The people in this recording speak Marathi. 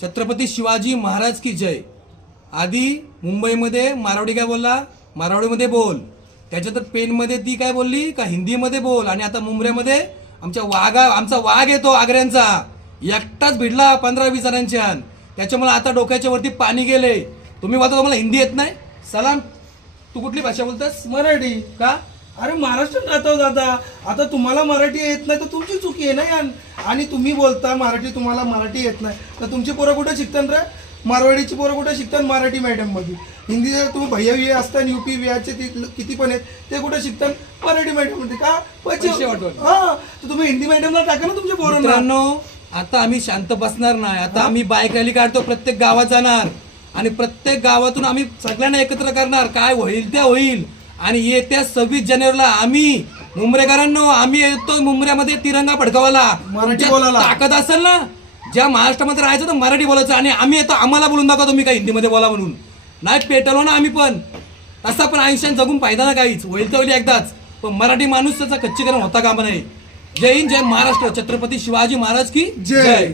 छत्रपती शिवाजी महाराज की जय। आधी मुंबईमध्ये मारवाडी काय बोलला, मारवाडीमध्ये बोल, त्याच्यानंतर पेनमध्ये ती काय बोलली का हिंदीमध्ये बोल, आणि आता मुंबईमध्ये आमचा वाघ येतो आग्र्यांचा, एकटाच भिडला 15-20 जणांच्या, त्याच्यामुळे आता डोक्याच्या वरती पाणी गेले। तुम्ही बोलता तुम्हाला हिंदी येत नाही? सलाम, तू कुठली भाषा बोलतस? मराठी का? अरे महाराष्ट्रात राहतो दादा, आता तुम्हाला मराठी येत नाही तर तुमची चुकी आहे ना यार। आणि तुम्ही बोलता मराठी, तुम्हाला मराठी येत नाही तर तुमची पोरं कुठे शिकतात रे? मारवाडीची पोरं कुठे शिकतात? मराठी मीडियम मध्ये। हिंदी तुम्ही भैया विया असतात यूपी बिहारचे किती पण आहेत ते कुठे शिकतात? मराठी मीडियम मध्ये। का पैसे वाटून? हा, तर तुम्ही हिंदी मीडियमला टाका ना तुमच्या पोरांना। मित्रांनो, आता आम्ही शांत बसणार नाही। आता आम्ही बाईक रॅली काढतो, प्रत्येक गावात जाणार आणि प्रत्येक गावातून आम्ही सगळ्यांना एकत्र करणार, काय होईल ते होईल। आणि येत्या 26 जानेवारीला आम्ही मुंबरेकरांनो, आम्ही येतो मुंबऱ्यामध्ये तिरंगा फडकवायला। मराठी बोलायला ताकद असेल ना, ज्या महाराष्ट्रामध्ये राहायचं तर मराठी बोलायचं, आणि आम्ही येतो आम्हाला बोलून दाखवा तुम्ही काय हिंदीमध्ये बोला म्हणून। नाही पेटलो ना आम्ही पण, तसा पण आयुष्यात जगून फायदा ना काहीच, होईल तर होईल एकदाच, पण मराठी माणूस त्याचा कच्चीकरण होता कामा नये। जय हिंद, जय महाराष्ट्र, छत्रपती शिवाजी महाराज की जय।